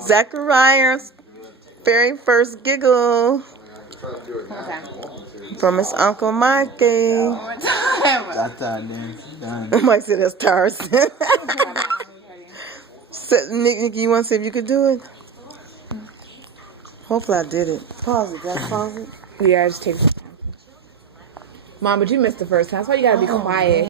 Zachariah's very first giggle from his Uncle Mikey. That's done. Mike said that's tiresome. Nick, you want to see if you could do it? Hopefully I did it. Pause it. Did I pause it? Yeah, just take some time. Mom, but you missed the first time. That's why you gotta be quiet.